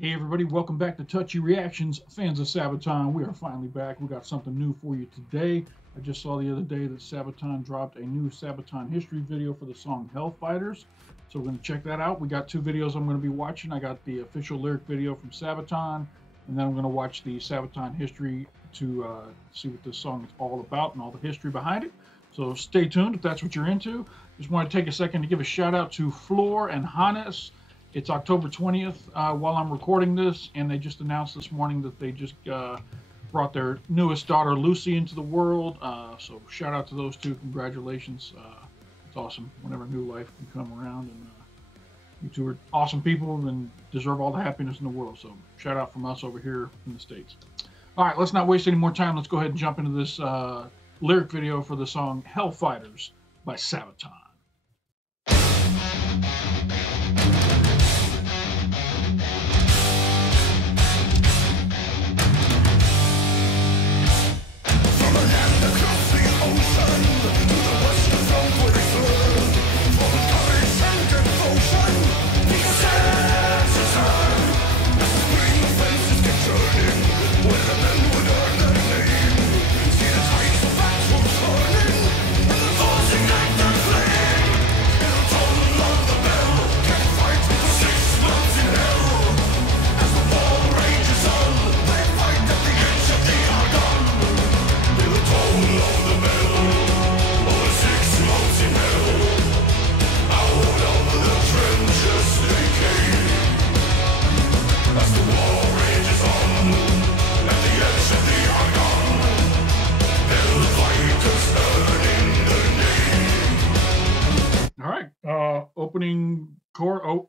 Hey everybody, welcome back to Touchy Reactions, fans of Sabaton. We are finally back. We got something new for you today. I just saw the other day that Sabaton dropped a new Sabaton History video for the song Hellfighters. So we're going to check that out. We got two videos I'm going to be watching. I got the official lyric video from Sabaton, and then I'm going to watch the Sabaton History to see what this song is all about and all the history behind it. So stay tuned if that's what you're into. Just want to take a second to give a shout out to Floor and Hannes. It's October 20th while I'm recording this, and they just announced this morning that they just brought their newest daughter, Lucy, into the world. So shout out to those two. Congratulations. It's awesome whenever new life can come around. And you two are awesome people and deserve all the happiness in the world. So shout out from us over here in the States. All right, let's not waste any more time. Let's go ahead and jump into this lyric video for the song Hellfighters by Sabaton.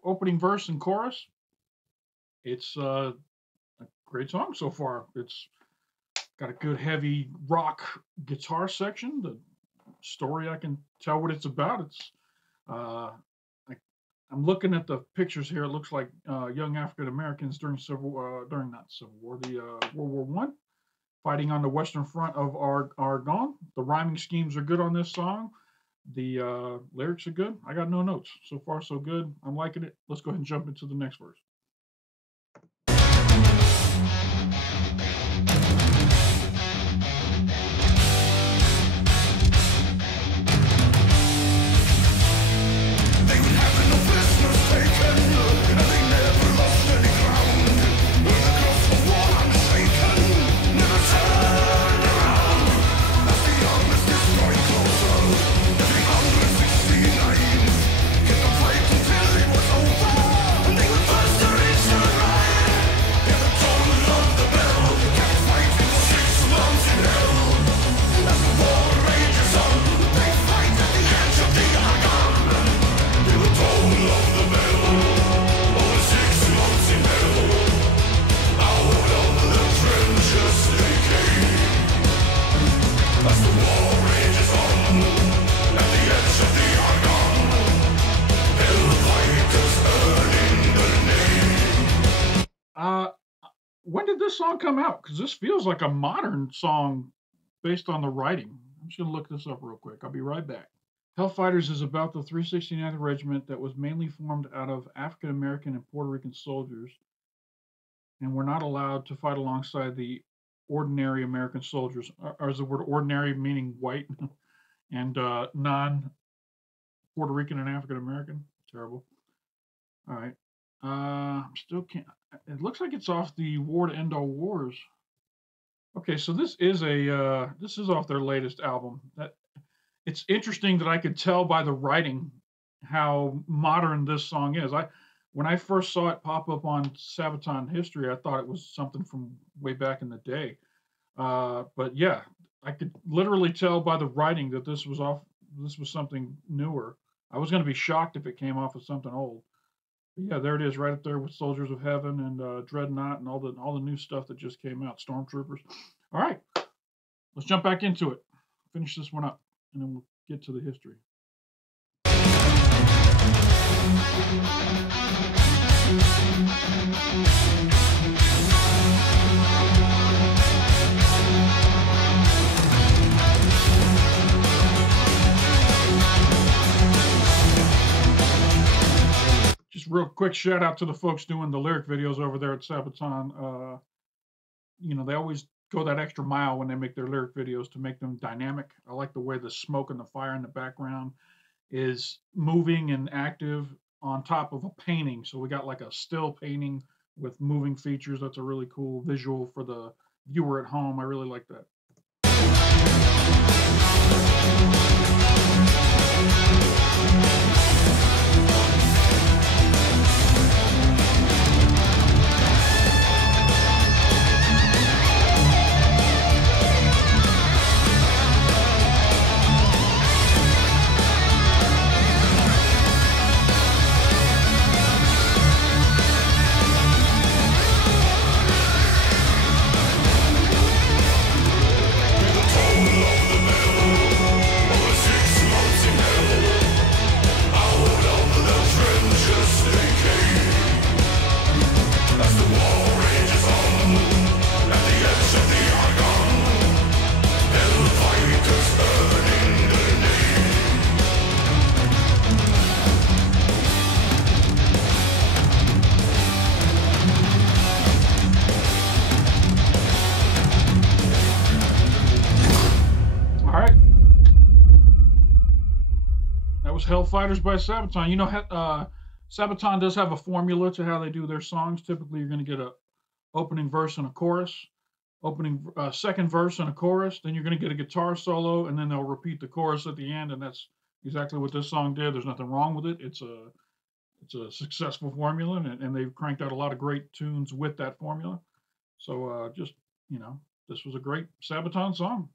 Opening verse and chorus. It's a great song so far. It's got a good heavy rock guitar section. The story, I can tell what it's about. It's I'm looking at the pictures here. It looks like young African Americans during not Civil War, the World War One, fighting on the Western Front of Argonne. The rhyming schemes are good on this song. The lyrics are good. I got no notes. So far, so good. I'm liking it. Let's go ahead and jump into the next verse. When did this song come out? Because this feels like a modern song based on the writing. I'm just going to look this up real quick. I'll be right back. Hellfighters is about the 369th Regiment that was mainly formed out of African American and Puerto Rican soldiers and were not allowed to fight alongside the ordinary American soldiers. Or is the word ordinary meaning white and non-Puerto Rican and African American? Terrible. All right. Still can't. It looks like it's off the War to End All Wars. Okay, so this is off their latest album. It's interesting that I could tell by the writing how modern this song is. When I first saw it pop up on Sabaton History, I thought it was something from way back in the day. But yeah, I could literally tell by the writing that this was something newer. I was going to be shocked if it came off of something old. But yeah, there it is, right up there with Soldiers of Heaven and Dreadnought and all the new stuff that just came out. Stormtroopers. All right, let's jump back into it. Finish this one up, and then we'll get to the history. real quick shout out to the folks doing the lyric videos over there at Sabaton. You know, they always go that extra mile when they make their lyric videos to make them dynamic. I like the way the smoke and the fire in the background is moving and active on top of a painting. So we got like a still painting with moving features. That's a really cool visual for the viewer at home. I really like that. Hellfighters by Sabaton. You know, Sabaton does have a formula to how they do their songs. Typically, you're going to get a opening verse and a chorus, second verse and a chorus. Then you're going to get a guitar solo, and then they'll repeat the chorus at the end. And that's exactly what this song did. There's nothing wrong with it. It's a successful formula, and they've cranked out a lot of great tunes with that formula. So just, you know, this was a great Sabaton song.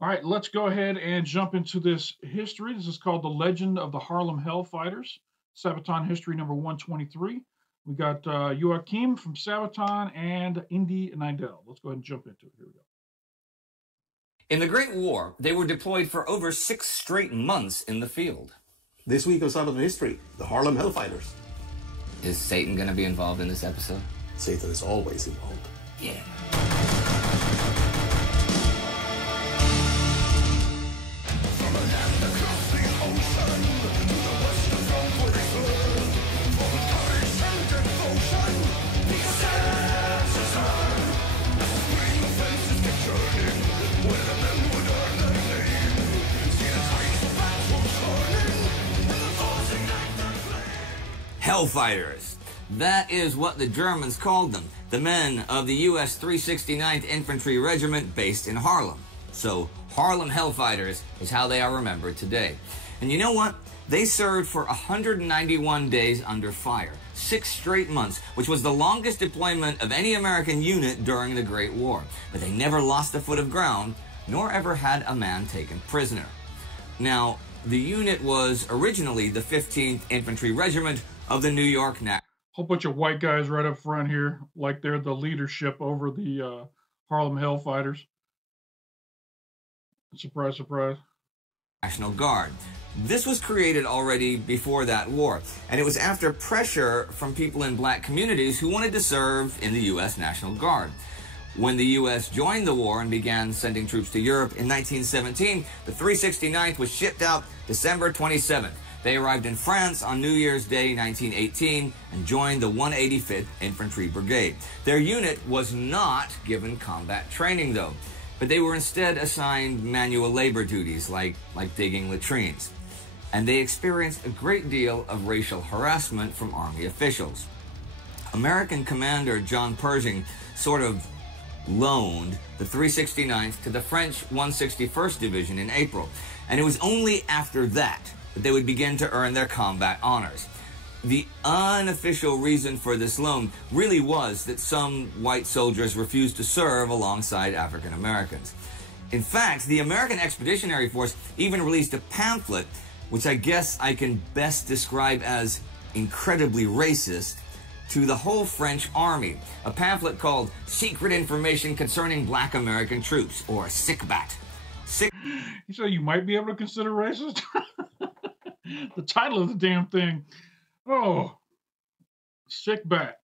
All right, let's go ahead and jump into this history. This is called The Legend of the Harlem Hellfighters, Sabaton History number 123. We got Joachim from Sabaton and Indy Nidell. Let's go ahead and jump into it. Here we go. In the Great War, they were deployed for over 6 straight months in the field. This week on Sabaton History, the Harlem Hellfighters. Is Satan going to be involved in this episode? Satan is always involved. Yeah. Hellfighters. That is what the Germans called them, the men of the U.S. 369th Infantry Regiment based in Harlem. So, Harlem Hellfighters is how they are remembered today. And you know what? They served for 191 days under fire, 6 straight months, which was the longest deployment of any American unit during the Great War. But they never lost a foot of ground, nor ever had a man taken prisoner. Now, the unit was originally the 15th Infantry Regiment of the New York Navy. Whole bunch of white guys right up front here, like they're the leadership over the Harlem Hellfighters. Surprise, surprise. National Guard. This was created already before that war, and it was after pressure from people in black communities who wanted to serve in the U.S. National Guard. When the U.S. joined the war and began sending troops to Europe in 1917, the 369th was shipped out December 27th. They arrived in France on New Year's Day 1918 and joined the 185th Infantry Brigade. Their unit was not given combat training, though, but they were instead assigned manual labor duties like digging latrines. And they experienced a great deal of racial harassment from Army officials. American Commander John Pershing sort of loaned the 369th to the French 161st Division in April, and it was only after that they would begin to earn their combat honors. The unofficial reason for this loan really was that some white soldiers refused to serve alongside African Americans. In fact, the American Expeditionary Force even released a pamphlet, which I guess I can best describe as incredibly racist, to the whole French army. A pamphlet called Secret Information Concerning Black American Troops, or SICBAT. You say you might be able to consider racist? The title of the damn thing. Oh, SICBAT.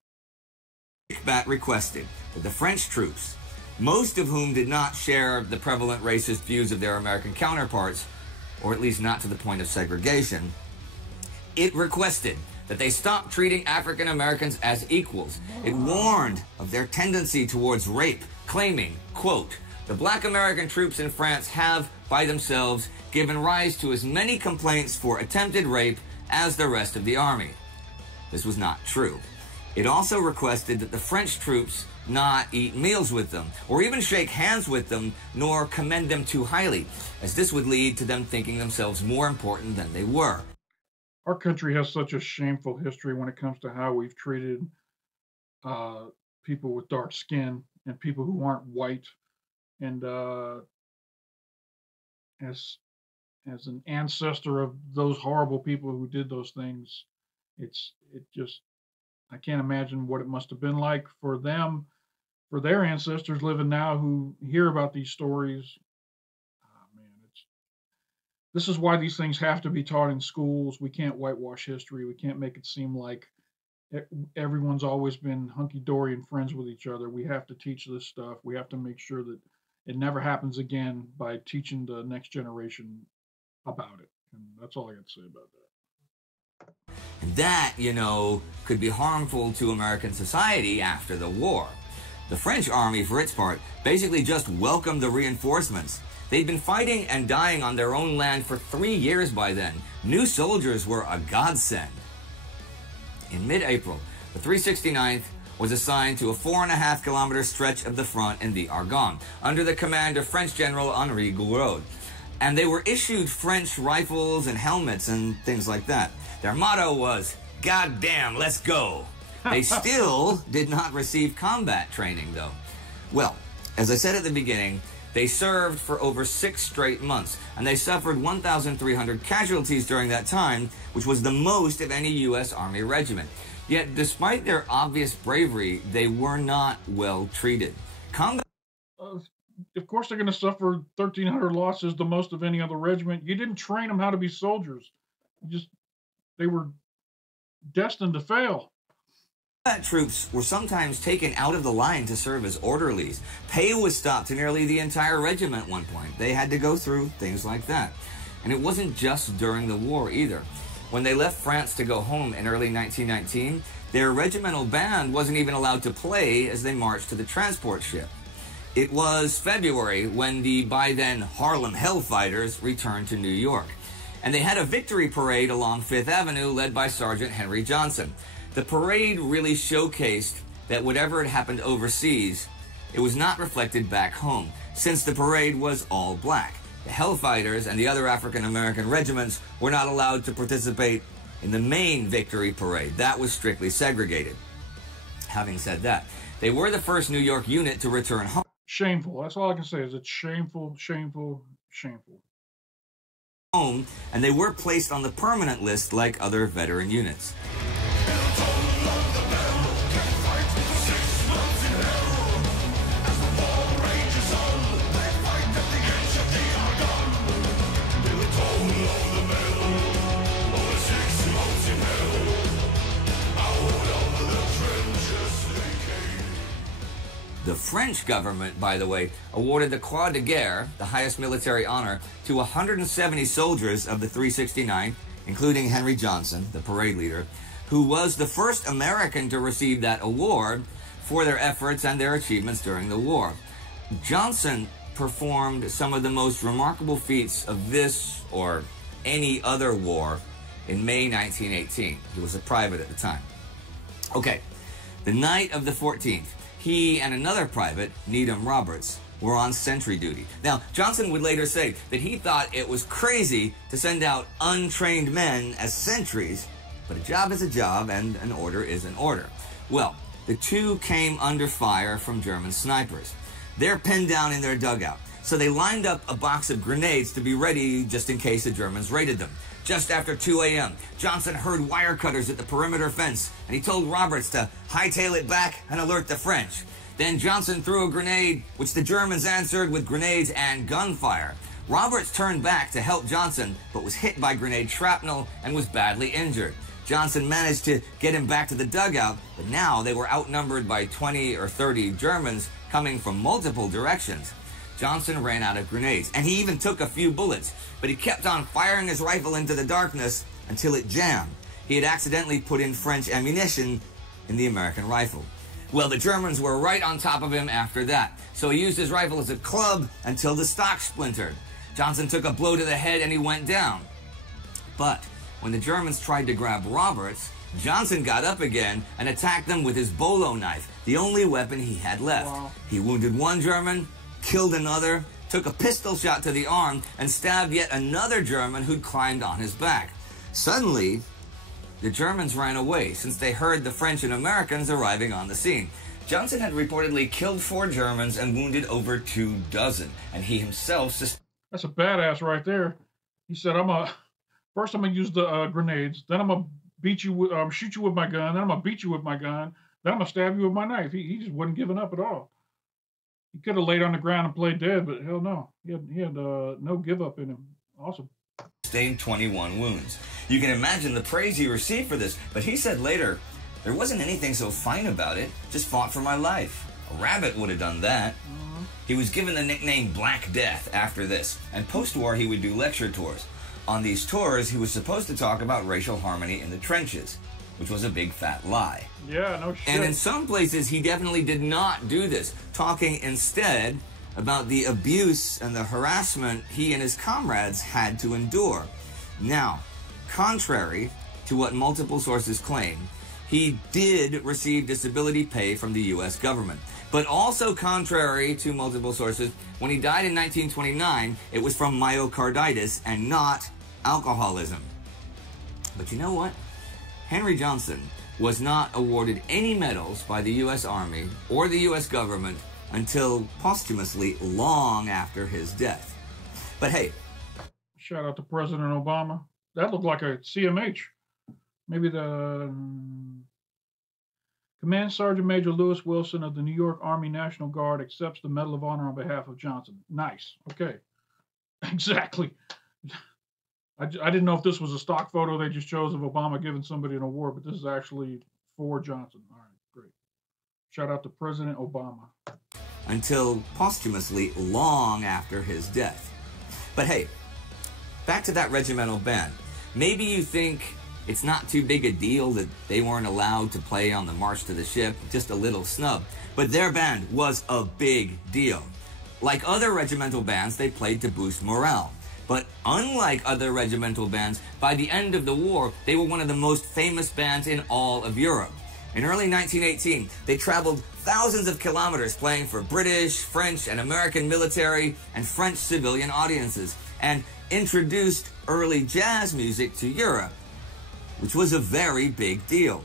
SICBAT requested that the French troops, most of whom did not share the prevalent racist views of their American counterparts, or at least not to the point of segregation, it requested that they stop treating African Americans as equals. It warned of their tendency towards rape, claiming, quote, "The black American troops in France have, by themselves, given rise to as many complaints for attempted rape as the rest of the army." This was not true. It also requested that the French troops not eat meals with them, or even shake hands with them, nor commend them too highly, as this would lead to them thinking themselves more important than they were. Our country has such a shameful history when it comes to how we've treated people with dark skin and people who aren't white. And as an ancestor of those horrible people who did those things, I can't imagine what it must have been like for them, for their ancestors living now who hear about these stories. Oh, man, this is why these things have to be taught in schools. We can't whitewash history. We can't make it seem like everyone's always been hunky-dory and friends with each other. We have to teach this stuff. We have to make sure that it never happens again by teaching the next generation about it. And that's all I got to say about that. And that, could be harmful to American society after the war. The French army, for its part, basically just welcomed the reinforcements. They'd been fighting and dying on their own land for 3 years by then. New soldiers were a godsend. In mid-April, the 369th was assigned to a 4.5-kilometer stretch of the front in the Argonne, under the command of French General Henri Gouraud. And they were issued French rifles and helmets and things like that. Their motto was, "God damn, let's go." They still did not receive combat training, though. Well, as I said at the beginning, they served for over 6 straight months, and they suffered 1,300 casualties during that time, which was the most of any U.S. Army regiment. Yet, despite their obvious bravery, they were not well treated. Of course they're going to suffer 1,300 losses, the most of any other regiment. You didn't train them how to be soldiers. They were destined to fail. Combat troops were sometimes taken out of the line to serve as orderlies. Pay was stopped to nearly the entire regiment at one point. They had to go through things like that. And it wasn't just during the war either. When they left France to go home in early 1919, their regimental band wasn't even allowed to play as they marched to the transport ship. It was February when the by then Harlem Hellfighters returned to New York. And they had a victory parade along Fifth Avenue led by Sergeant Henry Johnson. The parade really showcased that whatever had happened overseas, it was not reflected back home, since the parade was all black. The Hellfighters and the other African-American regiments were not allowed to participate in the main victory parade. That was strictly segregated. Having said that, they were the first New York unit to return home. Shameful. That's all I can say is it's shameful, shameful, shameful. And they were placed on the permanent list like other veteran units. The French government, by the way, awarded the Croix de Guerre, the highest military honor, to 170 soldiers of the 369th, including Henry Johnson, the parade leader, who was the first American to receive that award for their efforts and their achievements during the war. Johnson performed some of the most remarkable feats of this or any other war in May 1918. He was a private at the time. Okay, the night of the 14th, he and another private, Needham Roberts, were on sentry duty. Now, Johnson would later say that he thought it was crazy to send out untrained men as sentries, but a job is a job and an order is an order. Well, the two came under fire from German snipers. They're pinned down in their dugout, so they lined up a box of grenades to be ready just in case the Germans raided them. Just after 2 a.m., Johnson heard wire cutters at the perimeter fence, and he told Roberts to hightail it back and alert the French. Then Johnson threw a grenade, which the Germans answered with grenades and gunfire. Roberts turned back to help Johnson, but was hit by grenade shrapnel and was badly injured. Johnson managed to get him back to the dugout, but now they were outnumbered by 20 or 30 Germans coming from multiple directions. Johnson ran out of grenades, and he even took a few bullets, but he kept on firing his rifle into the darkness until it jammed. he had accidentally put in French ammunition in the American rifle. Well, the Germans were right on top of him after that, so he used his rifle as a club until the stock splintered. Johnson took a blow to the head and he went down. But when the Germans tried to grab Roberts, Johnson got up again and attacked them with his bolo knife, the only weapon he had left. Wow. He wounded one German, killed another, took a pistol shot to the arm, and stabbed yet another German who'd climbed on his back. Suddenly, the Germans ran away since they heard the French and Americans arriving on the scene. Johnson had reportedly killed 4 Germans and wounded over 24, and he himself That's a badass right there. He said, first I'm gonna use the grenades, then I'm gonna shoot you with my gun, then I'm gonna beat you with my gun, then I'm gonna stab you with my knife. He just wasn't giving up at all. He could have laid on the ground and played dead, but hell no. He had no give up in him. Awesome. sustained 21 wounds. You can imagine the praise he received for this, but he said later, there wasn't anything so fine about it, just fought for my life. A rabbit would have done that. He was given the nickname Black Death after this, and post-war he would do lecture tours. On these tours, he was supposed to talk about racial harmony in the trenches, which was a big fat lie. Yeah, no shit. And in some places, he definitely did not do this, talking instead about the abuse and the harassment he and his comrades had to endure. Now, contrary to what multiple sources claim, he did receive disability pay from the U.S. government. But also contrary to multiple sources, when he died in 1929, it was from myocarditis and not alcoholism. But you know what? Henry Johnson was not awarded any medals by the U.S. Army or the U.S. government until posthumously long after his death. But hey. Shout out to President Obama. That looked like a CMH. Maybe the Command Sergeant Major Lewis Wilson of the New York Army National Guard accepts the Medal of Honor on behalf of Johnson. Nice. Okay. Exactly. I didn't know if this was a stock photo they just chose of Obama giving somebody an award, but this is actually for Johnson. All right, great. Shout out to President Obama. Until posthumously long after his death. But hey, back to that regimental band. Maybe you think it's not too big a deal that they weren't allowed to play on the march to the ship, just a little snub. But their band was a big deal. Like other regimental bands, they played to boost morale. But unlike other regimental bands, by the end of the war, they were one of the most famous bands in all of Europe. In early 1918, they traveled thousands of kilometers playing for British, French, and American military and French civilian audiences, and introduced early jazz music to Europe, which was a very big deal.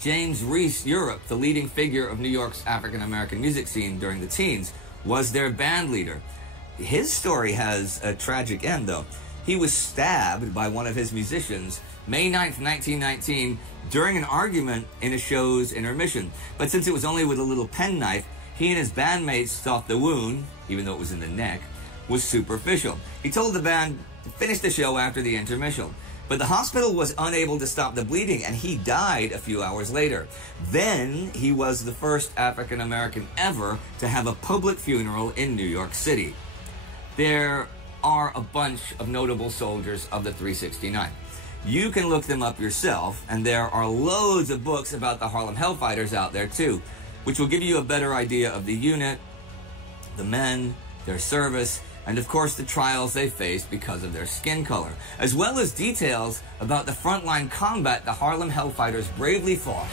James Reese Europe, the leading figure of New York's African-American music scene during the teens, was their band leader. His story has a tragic end, though. He was stabbed by one of his musicians May 9th, 1919, during an argument in a show's intermission. But since it was only with a little penknife, he and his bandmates thought the wound, even though it was in the neck, was superficial. He told the band to finish the show after the intermission. But the hospital was unable to stop the bleeding, and he died a few hours later. Then, he was the first African-American ever to have a public funeral in New York City. There are a bunch of notable soldiers of the 369. You can look them up yourself, and there are loads of books about the Harlem Hellfighters out there too, which will give you a better idea of the unit, the men, their service, and of course the trials they faced because of their skin color, as well as details about the frontline combat the Harlem Hellfighters bravely fought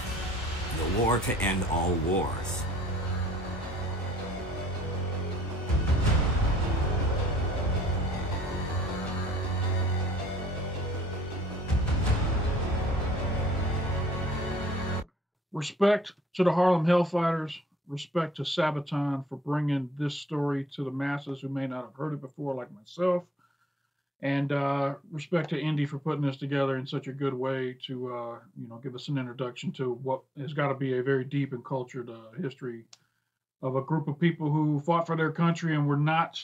in the war to end all wars. Respect to the Harlem Hellfighters. Respect to Sabaton for bringing this story to the masses who may not have heard it before, like myself. And respect to Indy for putting this together in such a good way to, give us an introduction to what has got to be a very deep and cultured history of a group of people who fought for their country and were not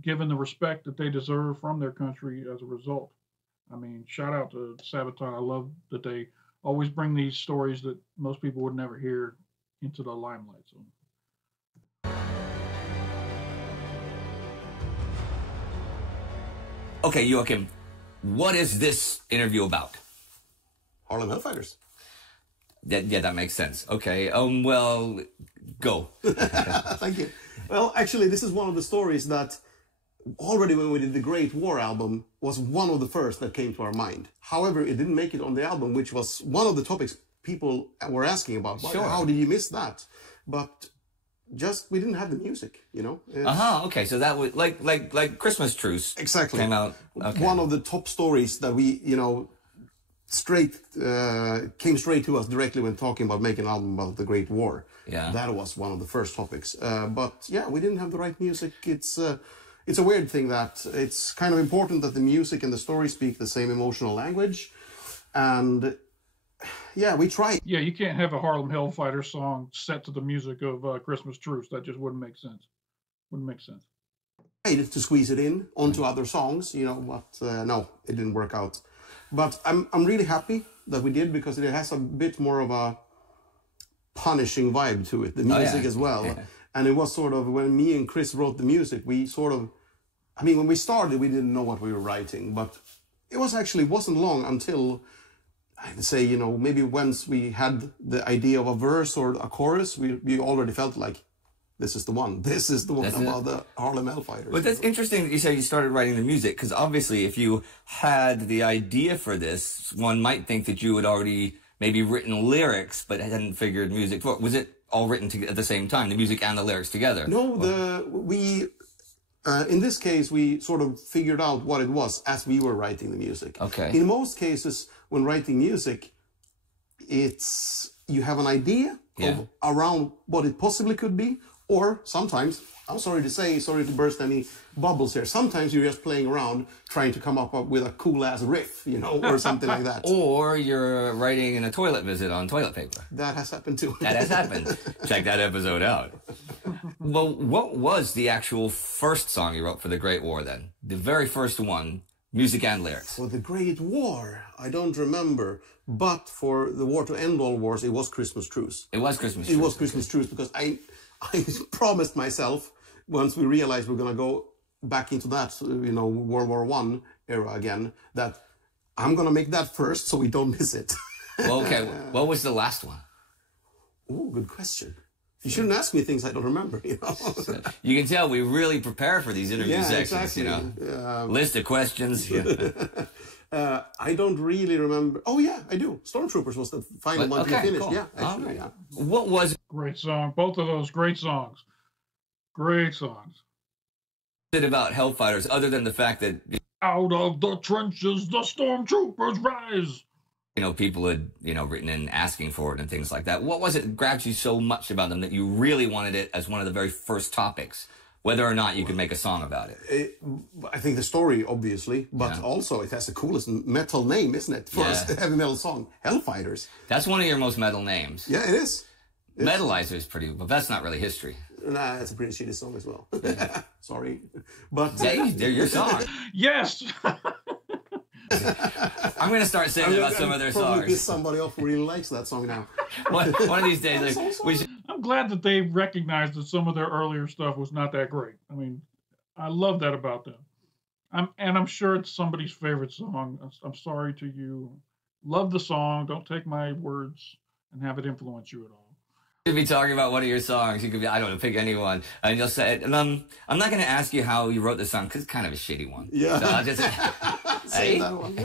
given the respect that they deserve from their country as a result. I mean, shout out to Sabaton. I love that they always bring these stories that most people would never hear into the limelight. So. Okay, Joachim, what is this interview about? Harlem Hellfighters. Yeah, that makes sense. Okay. Well, go. Thank you. Well, actually, this is one of the stories that already when we did the Great War album was one of the first that came to our mind. However, it didn't make it on the album, which was one of the topics people were asking about. Sure. How did you miss that? But just, we didn't have the music, you know? Okay. So that was like Christmas Truce. Exactly. Came out. Okay. One of the top stories that we, you know, came straight to us directly when talking about making an album about the Great War. Yeah. That was one of the first topics. But yeah, we didn't have the right music. It's a weird thing that it's kind of important that the music and the story speak the same emotional language. And yeah, we tried. Yeah, you can't have a Harlem Hellfighters song set to the music of Christmas Truce. That just wouldn't make sense. Wouldn't make sense. Tried to squeeze it in onto other songs, you know, but no, it didn't work out. But I'm really happy that we did, because it has a bit more of a punishing vibe to it, the music as well. Yeah. And it was sort of, when me and Chris wrote the music, we sort of, I mean, when we started, we didn't know what we were writing, but it wasn't long until, I'd say, you know, maybe once we had the idea of a verse or a chorus, we already felt like, this is the one. This is the one about the Harlem Hellfighters. But that's interesting that you said you started writing the music, because obviously if you had the idea for this, one might think that you had already maybe written lyrics, but hadn't figured music. Was it all written at the same time, the music and the lyrics together? No, in this case, we sort of figured out what it was as we were writing the music. Okay. In most cases, when writing music, you have an idea of around what it possibly could be. Or sometimes, I'm sorry to burst any bubbles here, sometimes you're just playing around trying to come up with a cool-ass riff, you know, or something like that. Or you're writing in a toilet visit on toilet paper. That has happened too. That has happened. Check that episode out. Well, what was the actual first song you wrote for the Great War then? The very first one, music and lyrics. For the Great War, I don't remember. But for the War to End All Wars, it was Christmas Truce. It was Christmas Truce. It was Christmas Truce, because I promised myself, once we realized we're going to go back into that, you know, World War I era again, that I'm going to make that first so we don't miss it. Well, okay. What was the last one? Oh, good question. You shouldn't ask me things I don't remember, you know. You can tell we really prepare for these interview sections, exactly. You know. List of questions. Yeah. I don't really remember. Oh, yeah, I do. Stormtroopers was the final one to finish. Cool. Yeah, actually, yeah. What was... Great song. Both of those great songs. Great songs. It about Hellfighters, other than the fact that... Out of the trenches, the Stormtroopers rise. You know, people had, you know, written in asking for it and things like that. What was it that grabbed you so much about them that you really wanted it as one of the very first topics? Whether or not you could make a song about it. I think the story, obviously, but also it has the coolest metal name, isn't it? For a heavy metal song, Hellfighters. That's one of your most metal names. Yeah, it is. Metalizer is pretty, but that's not really history. Nah, it's a pretty shitty song as well. Sorry. But hey, they're your song. Yes! I'm going to start saying about some of their songs. Probably piss somebody off who really likes that song now. one of these days, I'm glad that they recognized that some of their earlier stuff was not that great. I mean, I love that about them. I'm sure it's somebody's favorite song. I'm sorry to you. Love the song. Don't take my words and have it influence you at all. You could be talking about one of your songs. You could be, I don't know, pick anyone. And you'll say, I'm not going to ask you how you wrote the song, because it's kind of a shitty one. Yeah. So I'll just say that one.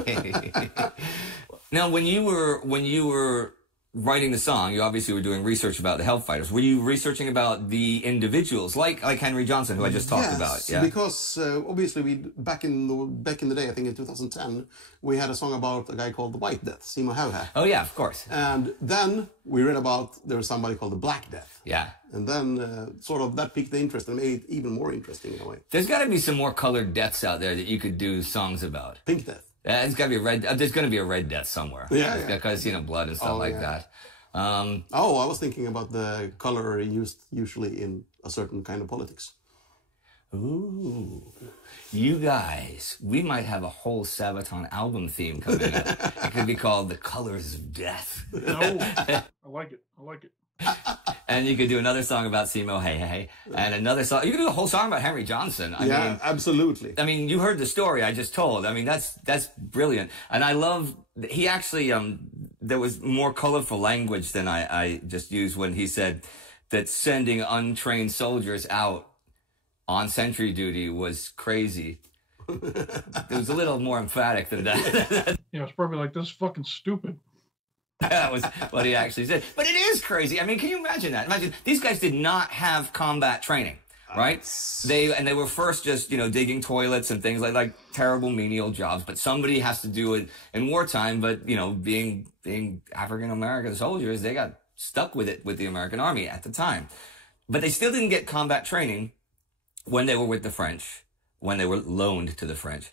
Now, when you were writing the song, you obviously were doing research about the Hellfighters. Were you researching about the individuals, like Henry Johnson, who I just talked about? Yeah, because obviously back in the day, I think in 2010, we had a song about a guy called the White Death, Simo Häyhä. Oh yeah, of course. And then we read about there was somebody called the Black Death. Yeah. And then sort of that piqued the interest and made it even more interesting in a way. There's got to be some more colored deaths out there that you could do songs about. Pink Death. It's got to be a red. There's going to be a red death somewhere. Yeah, because blood and stuff like that. I was thinking about the color used usually in a certain kind of politics. Ooh, you guys, we might have a whole Sabaton album theme coming up. It could be called "The Colors of Death." No, I like it. I like it. And you could do another song about Simo Häyhä, and another song. You could do a whole song about Henry Johnson. I mean, absolutely. I mean, you heard the story I just told. I mean, that's brilliant. And I love, he actually, there was more colorful language than I just used when he said that sending untrained soldiers out on sentry duty was crazy. It was a little more emphatic than that. Yeah, it's probably like, this is fucking stupid. That was what he actually said. But it is crazy. I mean, can you imagine that? Imagine these guys did not have combat training, right? They were first just, you know, digging toilets and things like terrible menial jobs. But somebody has to do it in wartime. But, you know, being African American soldiers, they got stuck with it with the American Army at the time. But they still didn't get combat training when they were with the French, when they were loaned to the French.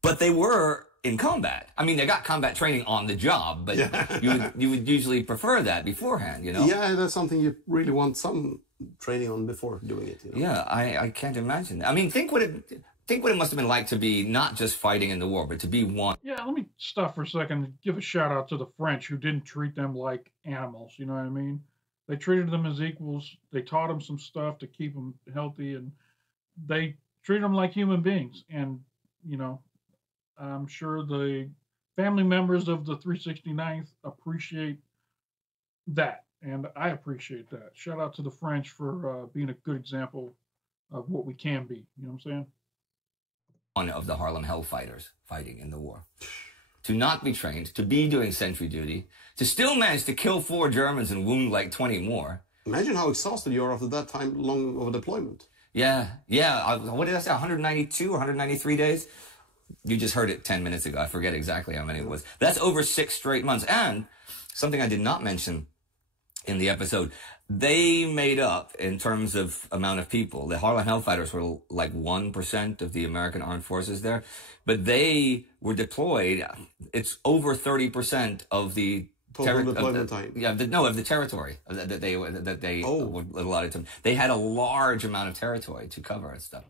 But they were in combat. I mean, they got combat training on the job, but you would usually prefer that beforehand, you know? Yeah, that's something you really want some training on before doing it. You know? Yeah, I can't imagine. I mean, think what it must have been like to be not just fighting in the war, but to be one. Yeah, let me stop for a second and give a shout out to the French who didn't treat them like animals, you know what I mean? They treated them as equals. They taught them some stuff to keep them healthy, and they treated them like human beings. And, you know, I'm sure the family members of the 369th appreciate that, and I appreciate that. Shout out to the French for being a good example of what we can be. You know what I'm saying? One of the Harlem Hellfighters fighting in the war. To not be trained, to be doing sentry duty, to still manage to kill 4 Germans and wound like 20 more. Imagine how exhausted you are after that time long of a deployment. Yeah. What did I say? 192 or 193 days? You just heard it 10 minutes ago. I forget exactly how many it was. That's over 6 straight months. And something I did not mention in the episode, they made up in terms of amount of people. The Harlem Hellfighters were like 1% of the American armed forces there, but they were deployed. It's over 30% of the total deployment time. Yeah, of the territory that they would allotted to them. They had a large amount of territory to cover and stuff.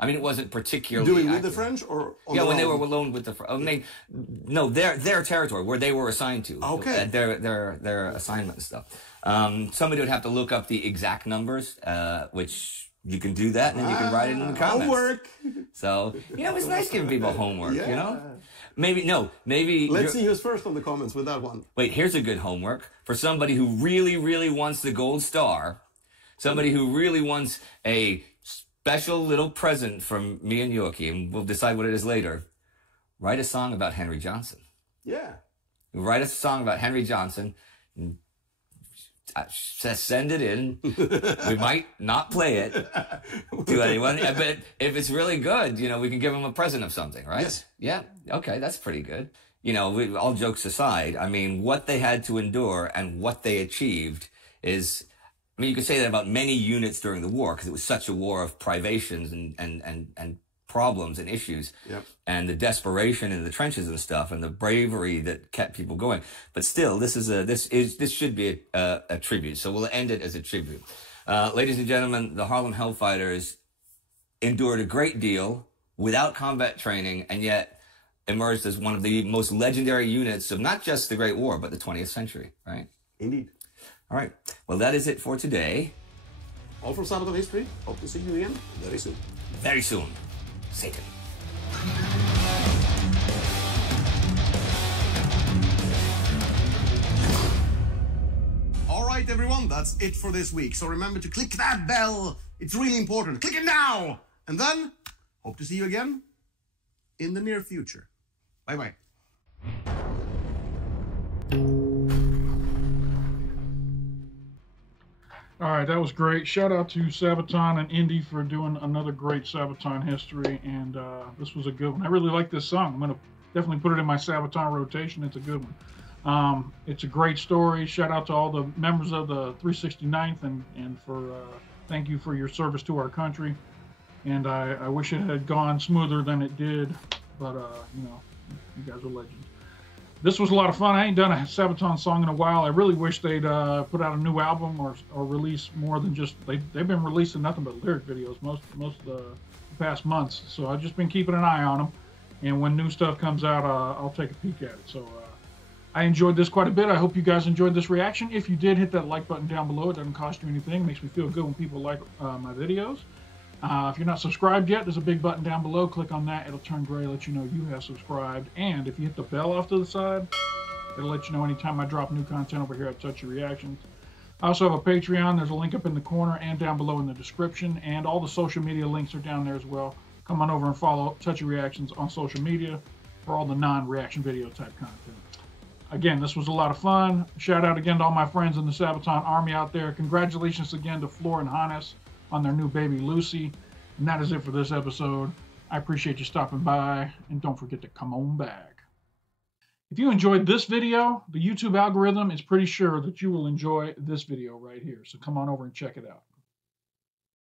I mean, it wasn't particularly doing with the French or on when they were alone with the French. I mean, no, their territory where they were assigned to. Okay, their assignment and stuff. Somebody would have to look up the exact numbers, which you can do that, and then you can write it in the comments. Homework. So it's nice giving people homework. Yeah. You know, maybe. Let's see who's first on the comments with that one. Wait, here's a good homework for somebody who really, really wants the gold star. Somebody who really wants a special little present from me and Joachim. We'll decide what it is later. Write a song about Henry Johnson. Yeah. Write a song about Henry Johnson. Send it in. We might not play it to anyone, but if it's really good, we can give them a present of something, right? Yes. Yeah. Okay, that's pretty good. All jokes aside, I mean, what they had to endure and what they achieved is, I mean, you could say that about many units during the war because it was such a war of privations and problems and issues. Yep. And the desperation in the trenches and stuff and the bravery that kept people going. But still, this should be a tribute. So we'll end it as a tribute. Ladies and gentlemen, the Harlem Hellfighters endured a great deal without combat training and yet emerged as one of the most legendary units of not just the Great War, but the 20th century, right? Indeed. All right. Well, that is it for today. All from Sabaton History. Hope to see you again very soon. Very soon. Satan. All right, everyone. That's it for this week. So remember to click that bell. It's really important. Click it now. And then, hope to see you again in the near future. Bye-bye. All right, that was great. Shout out to Sabaton and Indy for doing another great Sabaton history, and this was a good one. I really like this song. I'm going to definitely put it in my Sabaton rotation. It's a good one. It's a great story. Shout out to all the members of the 369th, and for thank you for your service to our country. And I wish it had gone smoother than it did, but you guys are legends. This was a lot of fun. I ain't done a Sabaton song in a while. I really wish they'd put out a new album or release more than just they've been releasing nothing but lyric videos most of the past months. So I've just been keeping an eye on them, and when new stuff comes out, I'll take a peek at it. So I enjoyed this quite a bit. I hope you guys enjoyed this reaction. If you did, hit that like button down below. It doesn't cost you anything. It makes me feel good when people like my videos. If you're not subscribed yet, there's a big button down below. Click on that. It'll turn gray, let you know you have subscribed. And if you hit the bell off to the side, It'll let you know anytime I drop new content over here at Touchy Reactions. I also have a Patreon. There's a link up in the corner and down below in the description, and all the social media links are down there as well. Come on over and follow Touchy Reactions on social media for all the non-reaction video type content. Again, this was a lot of fun. Shout out again to all my friends in the Sabaton Army out there. Congratulations again to Floor and Hannes on their new baby Lucy. And that is it for this episode. I appreciate you stopping by, and don't forget to come on back. If you enjoyed this video, the YouTube algorithm is pretty sure that you will enjoy this video right here. So come on over and check it out.